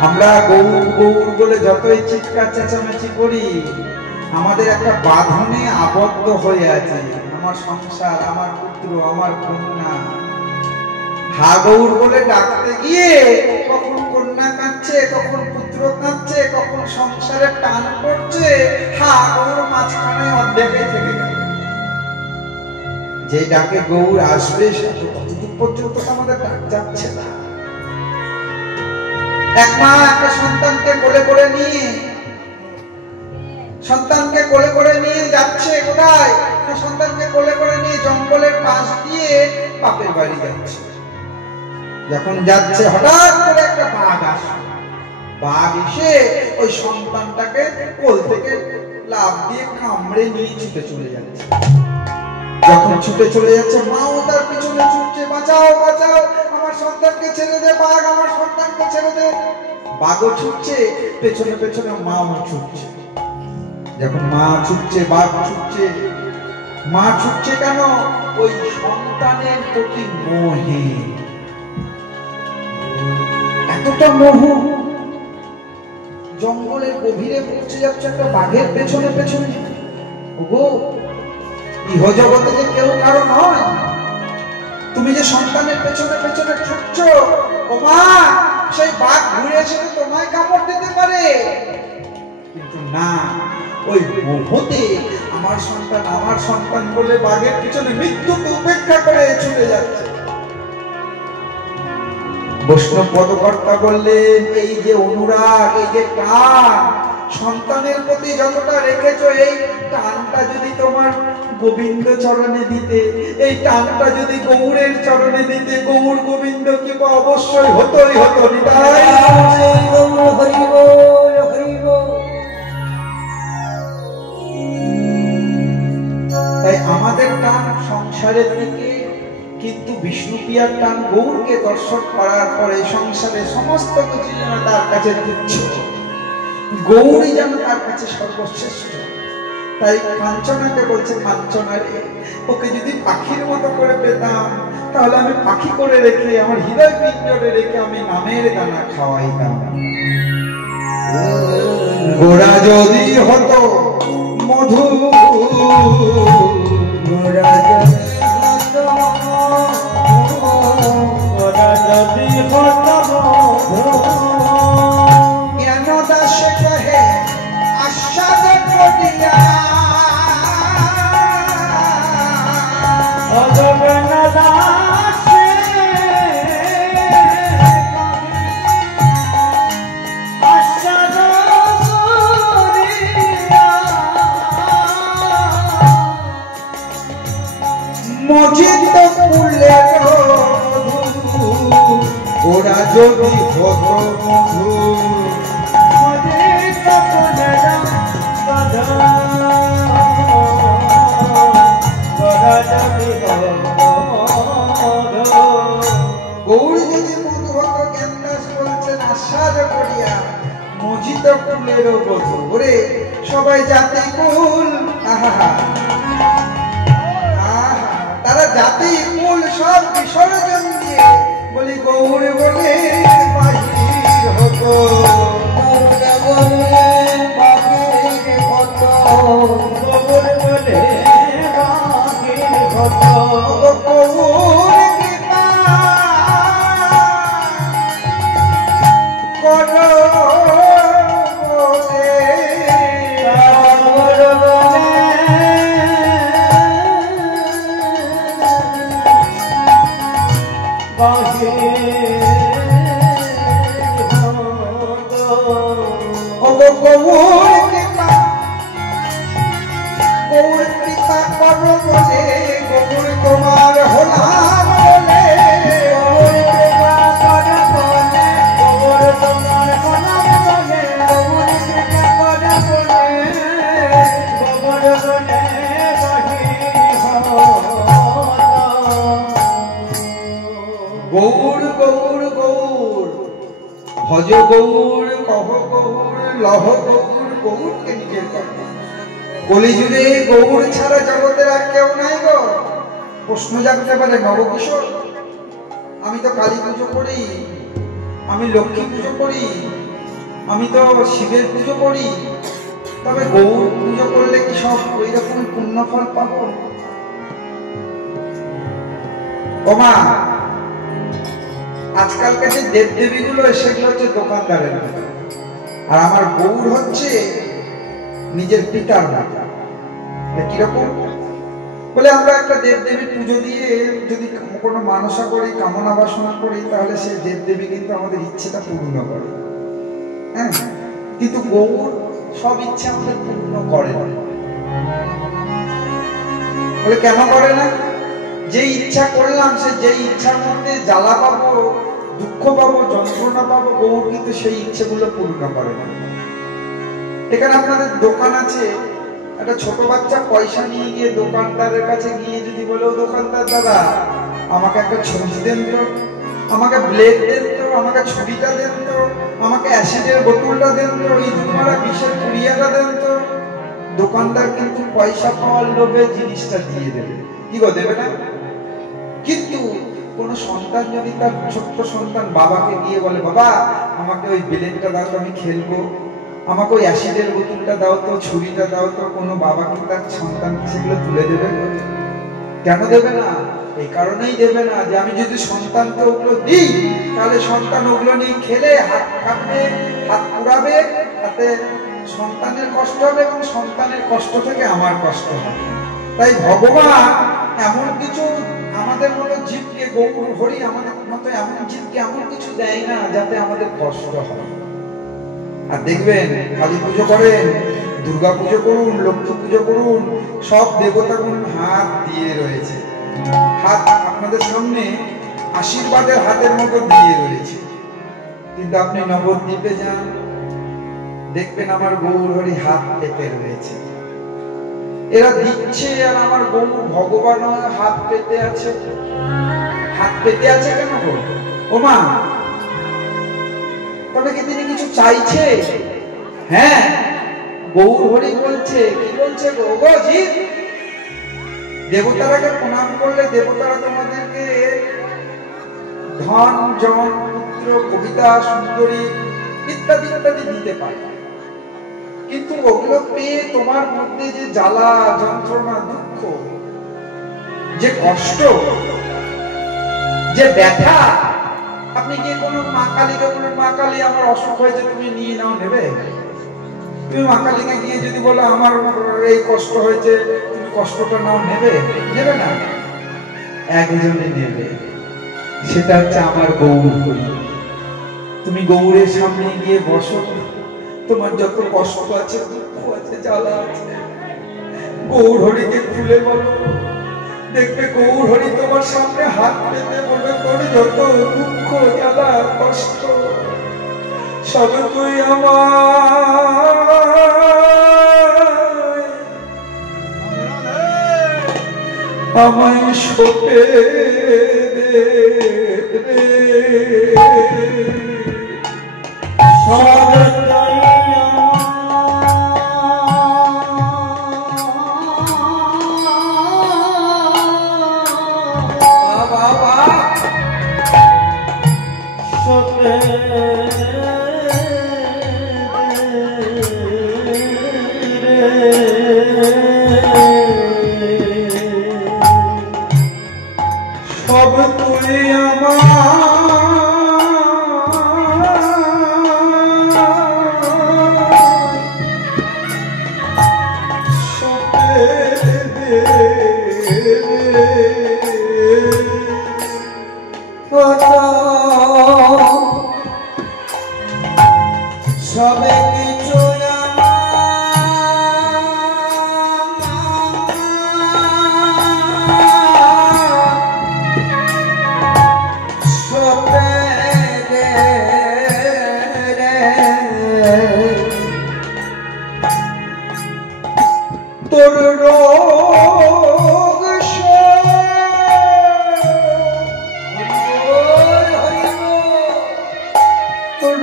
আমরা গৌর গৌর বলে যতই চিৎকার চেঁচামেচি করি, আমাদের একটা বাঁধনে আবদ্ধ হয়ে আছে। আমার সংসার, আমার পুত্র, আমার কন্যা। হা গৌর বলে ডাকতে গিয়ে কখন কন্যা কাঁদছে, কখন পুত্র কাঁদছে, কখন সংসারে টান পড়ছে, হা গৌর মাঝখানে অর্ধেকে থেকে গেল। যে ডাকে গৌর আসবে ততদূর পর্যন্ত আমাদের ডাক যাচ্ছে না। এক মা একটা সন্তানকে কোলে করে নিয়ে, সন্তানকে কোলে করে নিয়ে যাচ্ছে কোথায়? সন্তানকে কোলে করে নিয়ে জঙ্গলের পাশ দিয়ে বাপের বাড়ি যাচ্ছে। যখন যাচ্ছে হঠাৎ করে একটা বাঘ আসে। বাঘ এসে ওই সন্তানটাকে কোল থেকে লাফ দিয়ে কামড়ে নিয়ে ছুটে চলে যাচ্ছে। যখন ছুটে চলে যাচ্ছে, মাও তার পিছনে ছুটছে, বাঁচাও বাঁচাও, আমার সন্তানকে ছেড়ে দে বাঘ, আমার সন্তানকে ছেড়ে দে। বাঘও ছুটছে, পেছনে পেছনে মাও ছুটছে। যখন মা ছুটছে, বাঘ ছুটছে। মা ছুটছে কেন? ওই সন্তানের প্রতি মোহে, এতটা মোহ। জঙ্গলের গভীরে পৌঁছে যাচ্ছে একটা বাঘের পেছনে পেছনে। ওগো, ইহজগতে যে কেউ কারো নয়, তুমি যে সন্তানের পেছনে পেছনে ছুটছো, ও মা, সেই বাঘ ঘুরে এসে তো তোমায় কামড় দিতে পারে। কিন্তু না, ওই মোহতে আমার সন্তান বলে বাঘের পিছনে মৃত্যুকে উপেক্ষা করে চলে যাচ্ছে। বৈষ্ণব পদকর্তা বললেন, এই যে অনুরাগ, এই যে টান সন্তানের প্রতি যতটা রেখেছো, এই টানটা যদি তোমার গোবিন্দ চরণে দিতে, এই টানটা যদি গৌরের চরণে দিতে, গৌর গোবিন্দ কি অবশ্যই হতোই হতো। তাই আমাদের টান সংসারের দিকে, কিন্তু বিষ্ণুপ্রিয়ার টান গৌরকে দর্শন করার পরে সংসারের সমস্ত কিছু যেন তার কাছে তুচ্ছ, গৌরই যেন তার কাছে সর্বশ্রেষ্ঠ। তাই কাঞ্চনাকে বলছে, কাঞ্চনা রে, ওকে যদি পাখির মতো করে পেতাম, তাহলে আমি পাখি করে রেখে, আমার হৃদয় পিঞ্জরে রেখে আমি নামের দানা খাওয়াইতাম। গোরা যদি হতো মধু, গোরা যদি হতো জ্ঞান দাসে কহে আশ্বাদ করিয়া, অজগণ দাসে আশ্বাদ করিয়া, করিয়া মজিত কুলের বধূ ওরে সবাই জাতি কুল আহা তারা জাতি কুল সব বিসর্জন দিয়ে বলি গৌর বলে বাহির হতো গৌর বলে বাহির হতো গৌর কৃপা করো বলে গৌর কৃপা করো বলে গৌর তোমার হলাম বলে গৌর গৌর গৌর ভজ গৌর কহ গৌর লহ গৌর গৌরকে নিজের কথা কলিযুগে গৌর ছাড়া জগতের আর কেউ নাই গো। প্রশ্ন জাগতে পারে নবকিশোর আমি তো কালী পুজো করি, আমি লক্ষ্মী পুজো করি, আমি তো শিবের পুজো করি, তবে গৌর পুজো করলে কি সব ওই রকম পুণ্য ফল পাবো? ওমা আজকালকার যে দেবদেবী গুলো সেগুলো হচ্ছে দোকানদারের মতো, আর আমার গৌর হচ্ছে নিজের পিতার মতো। কিরকম বলে আমরা একটা দেবদেবীর পুজো দিয়ে যদি কোনো মানসা করি, কামনা বাসনা করি, তাহলে সেই দেবদেবী কিন্তু আমাদের ইচ্ছেটা পূর্ণ করে। হ্যাঁ, কিন্তু গৌর সব ইচ্ছে আমাদের পূর্ণ করে না। বলে কেন করে না? যে ইচ্ছা করলাম সে যে ইচ্ছার মধ্যে জ্বালা পাবো, দুঃখ পাবো, যন্ত্রণা পাবো, গৌর কিন্তু সেই ইচ্ছেগুলো পূর্ণ করে না। এখানে আপনাদের দোকান আছে, একটা ছোট বাচ্চা পয়সা নিয়ে গিয়ে দোকানদারের কাছে গিয়ে যদি বলে, ও দোকানদার দাদা আমাকে একটা ছুরি দেন তো, আমাকে ব্লেড দেন তো, আমাকে ছুরিটা দেন তো, আমাকে অ্যাসিডের বোতলটা দেন তো, ইঁদুর মারা বিষের পুড়িয়াটা দেন তো, দোকানদার কিন্তু পয়সা পাওয়ার লোভে জিনিসটা দিয়ে দেবে। কি গো, দেবে না? কিন্তু কোন সন্তান যদি তার ছোট্ট সন্তান বাবাকে গিয়ে বলে, বাবা আমাকে ওই ব্লেডটা দাও তো, আমি খেলবো, আমাকে ওই অ্যাসিডের বোতলটা দাও তো, ছুরিটা দাও তো, কোনো বাবা কি তার সন্তানকে সেগুলো তুলে দেবে? কেন দেবে না? এই কারণেই দেবে না যে আমি যদি সন্তানকে ওগুলো দিই তাহলে সন্তান ওগুলো নিয়ে খেলে হাত কাটবে, হাত পুড়াবে, তাতে সন্তানের কষ্ট হবে এবং সন্তানের কষ্ট থেকে আমার কষ্ট হবে। তাই ভগবান এমন কিছু আমাদের মতো জীবকে, গৌর হরি আমাদের মতো এমন জীবকে এমন কিছু দেয় না যাতে আমাদের কষ্ট হয়। আর দেখবেন কালী পুজো করেন, দুর্গা পুজো করুন, লক্ষ্মী পুজো করুন, সব দেবতাগুলো হাত দিয়ে রয়েছে, হাত আপনাদের সামনে আশীর্বাদের হাতের মতো দিয়ে রয়েছে। কিন্তু আপনি নবদ্বীপে যান, দেখবেন আমার গৌর হরি হাত পেতে রয়েছে। এরা দিচ্ছে আর আমার গৌর ভগবান হাত পেতে আছে। হাত পেতে আছে কেন গো? ওমা তবে কি তিনি কিছু চাইছে? হ্যাঁ, গৌর হরি বলছে, কি বলছে গো? গো জীব, দেবতারাকে প্রণাম করলে দেবতারা তোমাদেরকে ধন, জন, পুত্র, কবিতা, সুন্দরী ইত্যাদি ইত্যাদি দিতে পারে, কিন্তু ওগুলো পেয়ে তোমার মধ্যে যে জ্বালা, যন্ত্রণা, দুঃখ, যে কষ্ট, যে ব্যথা, আপনি গিয়ে কোনো মা কালীকে বলুন, মা কালী আমার অসুখ হয়েছে, তুমি নিয়ে নাও, নেবে? তুমি মা কালীকে গিয়ে যদি বলো আমার এই কষ্ট হয়েছে, তুমি কষ্টটা নাও, নেবে? নেবে না। একজনে নেবে, সেটা হচ্ছে আমার গৌর হরি। তুমি গৌরের সামনে গিয়ে বসো, তোমার যত কষ্ট আছে, দুঃখ আছে, জ্বালা আছে, গৌর হরিকে খুলে বলো, দেখবে গৌর হরি তোমার সামনে হাত পেতে বলবে, তোর যত দুঃখ, জ্বালা, কষ্ট সব তুই আমায় সপে দে। সব তুই আমার সবে কিছু তোর রোগ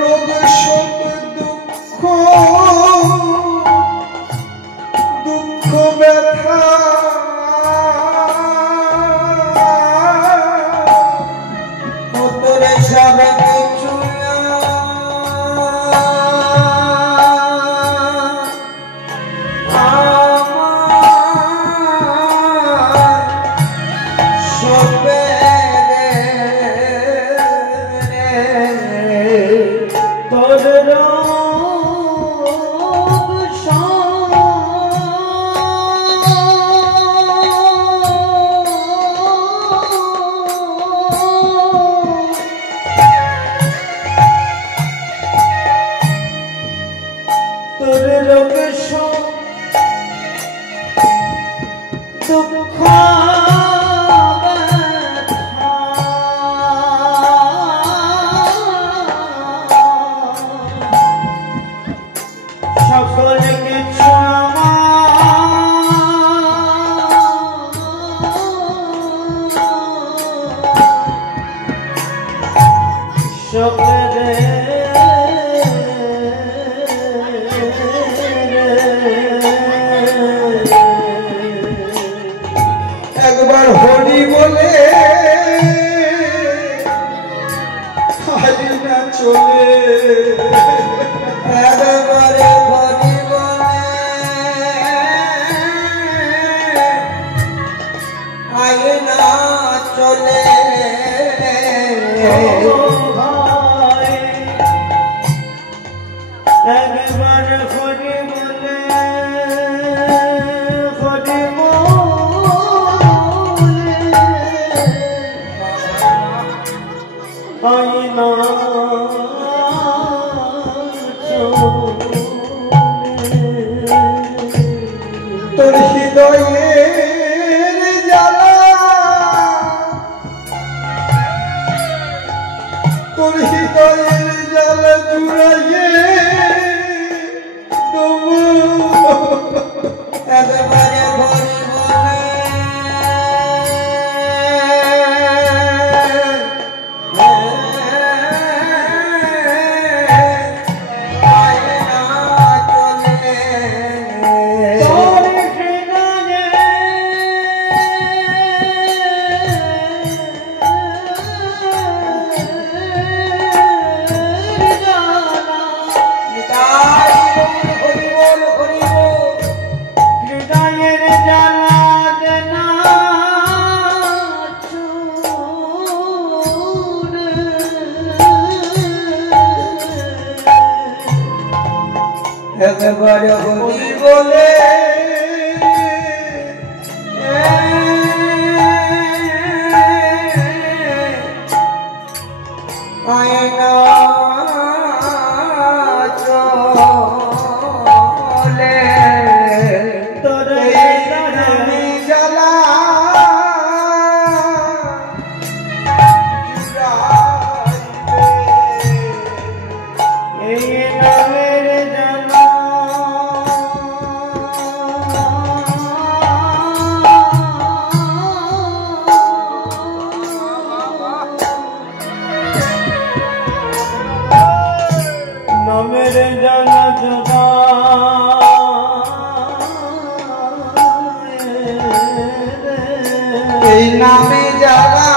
রোগ শোক দুঃখ দুঃখ ব্যথা তোরে সবে কিছু একবার হরি বলে হারি না চলে একবারে হরি বলে আয় না চলে একবার হরি বলে হরি আইনা তোর হৃদয়ের জ্বালা তোর হৃদয়ের জ্বালা জুড়াইয়ে তবু একবারে হরি বলে একবারে হরি বলে আয়না চলে তোরে নামে জ্বালা এই নামের জ্বালা প্রাণের জ্বালা এই নামে যারা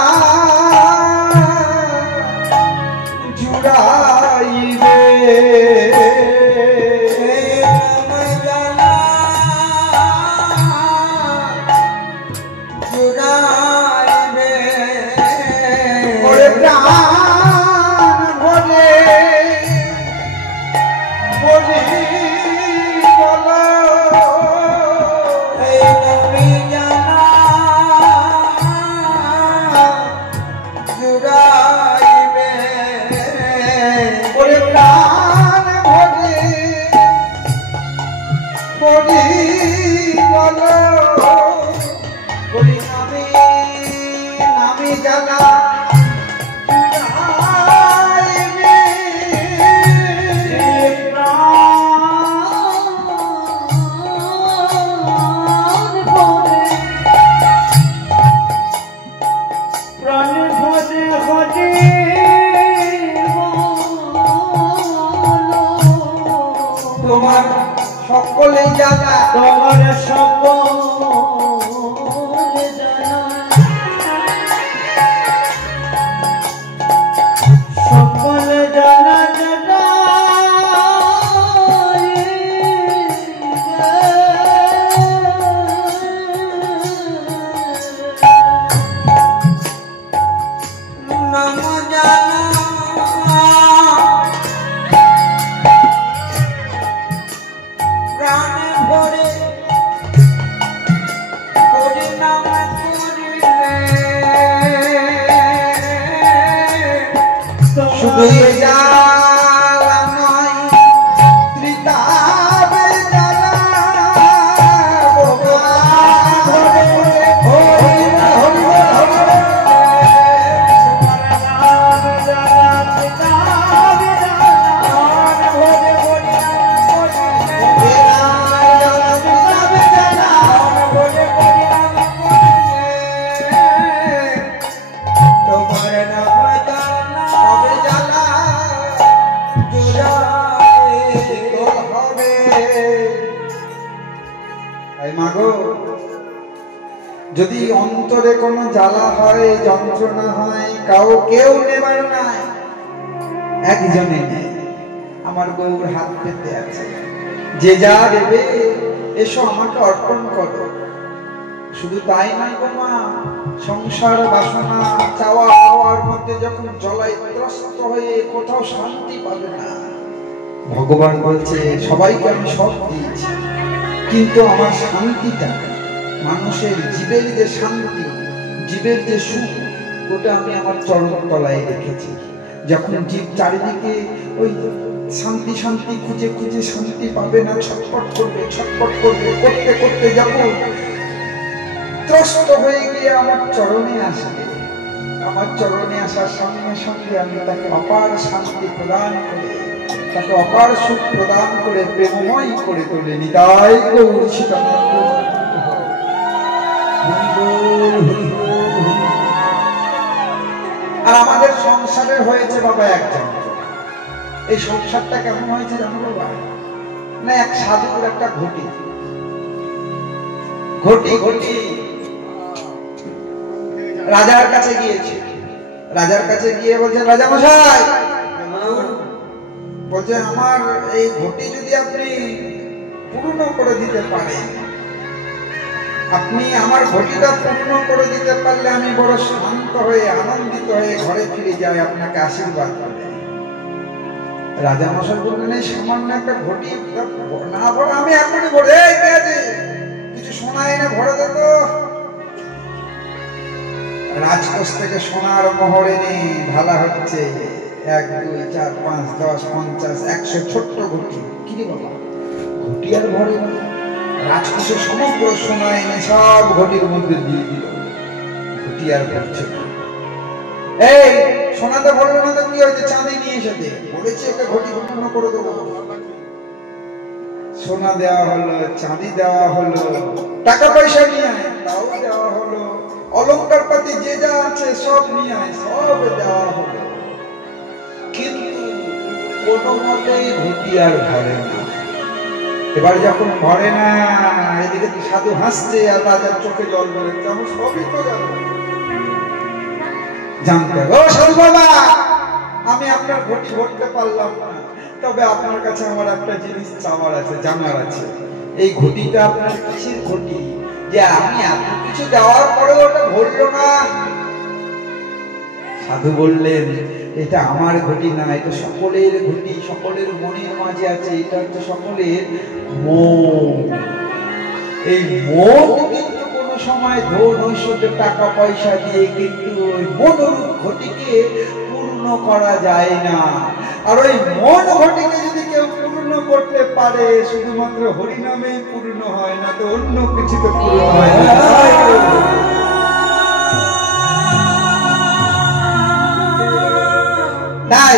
জুড়াইবে ওরে প্রাণ ভরে বলি বলো ওরে প্রাণ ভরে বলি বলো বলি নামে নামে জানা তোমার সকলে জানা তোমার সকলে জানা সকলে জানা জানা নাম জানা প্রাণে ভরে হরি নাম করিলে শুধু জ্বালা নয় ত্রিতাপের জ্বালা যদি অন্তরে কোনো জ্বালা হয় যন্ত্রণা হয় কেউ নেবার নাই একজনে নেই আমার গৌর হাত পেতে আছে যে যা দেবে এসো আমাকে অর্পণ করো শুধু তাই নয় গো মা সংসার বাসনা চাওয়া পাওয়ার মধ্যে যখন জলায় ত্রস্ত হয়ে কোথাও শান্তি পাবে না ভগবান বলছে সবাইকে আমি সব দিয়েছি কিন্তু আমার শান্তিটা মানুষের জীবের যে শান্তি জীবের যে সুখ ওটা আমি আমার চরণ তলায় রেখেছি যখন জীব চারিদিকে ওই শান্তি শান্তি খুঁজে খুঁজে শান্তি পাবে না ছটফট করবে করতে করতে যখন ত্রস্ত হয়ে গিয়ে আমার চরণে আসবে আমার চরণে আসার সঙ্গে সঙ্গে আমি তাকে অপার শান্তি প্রদান করে তাকে অপার সুখ প্রদান করে প্রেমময় করে তোলে নিতাই গৌর সীতানন্দ আর আমাদের সংসারের হয়েছে বাবা এক যন্ত্রণা এই সংসারটা কেমন হয়েছে জানো বাবা না এক সাধুর একটা ঘটি রাজার কাছে গিয়েছে রাজার কাছে গিয়ে বলছে রাজা মশাই বলছে আমার এই ঘটি যদি আপনি পূর্ণ করে দিতে পারেন আপনি আমার ঘটিটা পূর্ণ করে দিতে পারলে আমি বড় শান্ত হয়ে আনন্দিত হয়ে ঘরে ফিরে যাই আপনাকে আশীর্বাদ করবে রাজা মশাই বললেন এই সামান্য একটা ঘটি না ভরে আমি এখনই ভরে কিছু সোনা এনে ভরে দিত রাজকোষ থেকে সোনার মোহর এনে ঢালা হচ্ছে 1 2 4 5 10 50 100 ছোট্ট ঘটি কি রে বাবা ঘটি আর ভরে না রাজকোষে সমগ্র সোনা এনে সব ঘটির মধ্যে দিয়ে দিল ঘটি আর ভরছে এই সোনাতে ভরলো না তো কি হয়েছে চাঁদি নিয়ে এসেছে বলেছি একটা ঘটি পূর্ণ করে দেবো সোনা দেওয়া হলো চাঁদি দেওয়া হলো টাকা পয়সা নিয়ে আয় তাও দেওয়া হলো অলংকার পাতি যে যা আছে সব নিয়ে আয় সব দেওয়া হলো কিন্তু কোনো মতেই ঘটি আর ভরে না। এবার যখন ভরে না, এদিকে সাধু হাসছে আর রাজার চোখে জল বেরোচ্ছে, আমি সবই তো জানতে। ও সাধু বাবা, আমি আপনার ঘটি ভরতে পারলাম না, তবে আপনার কাছে আমার একটা জিনিস চাওয়ার আছে, জানার আছে। এই ঘটিটা আপনার কিসের ঘটি যে আমি এত কিছু দেওয়ার পরেও ওটা ভরলো না? সাধু বললেন, এটা আমার ঘটি না, এটা সকলের ঘটি, সকলের মনের মাঝে আছে। এটা হচ্ছে সকলের মন। এই মন কিন্তু কোনো সময় ধন ঐশ্বর্য টাকা পয়সা দিয়ে কিন্তু ওই মনোরূপ ঘটিকে পূর্ণ করা যায় না। আর ওই মন ঘটিকে যদি কেউ পূর্ণ করতে পারে, শুধুমাত্র হরিনামেই পূর্ণ হয় না, তো অন্য কিছুতে পূর্ণ হয় না। তাই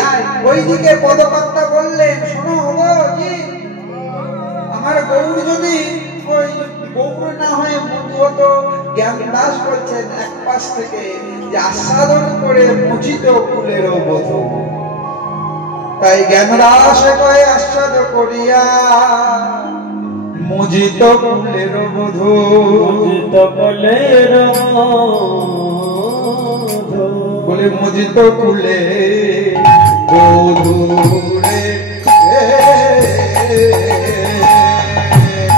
ওইদিকে পদকর্তা বললেন, শোনো জি, আমার গৌর যদি ওই গৌর না হয়ে মধুত জ্ঞান দাস বলছেন এক পাশ থেকে যে আস্বাদন করে মুচিত ফুলেরও বধূ। তাই জ্ঞান দাস কয়ে আস্বাদ করিয়া মুজিত ফুলেরও বধূ। মুজিত ফুলের বলে মুজিত ফুলে বধূরে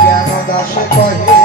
জ্ঞান দাস কহে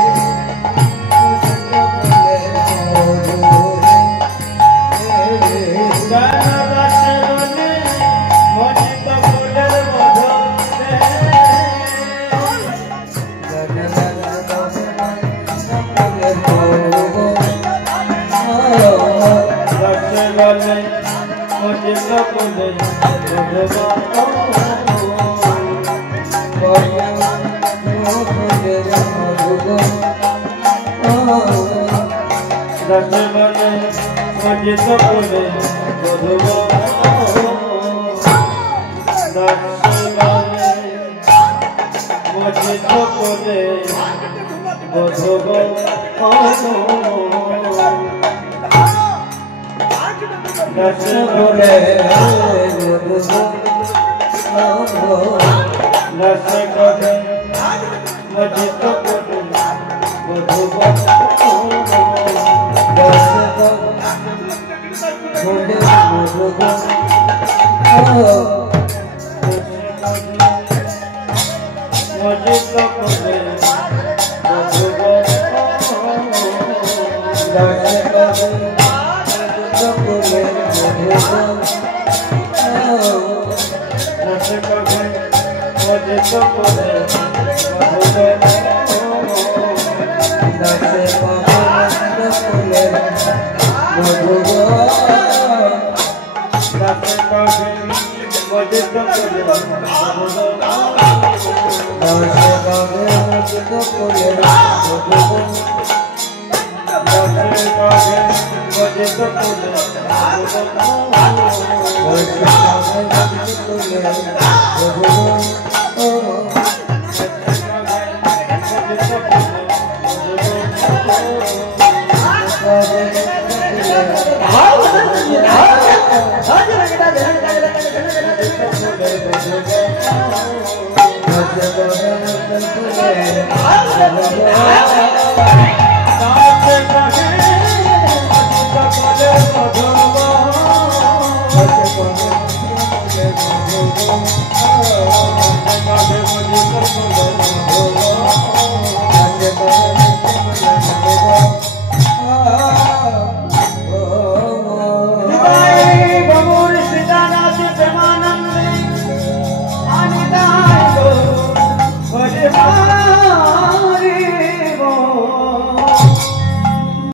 Oh,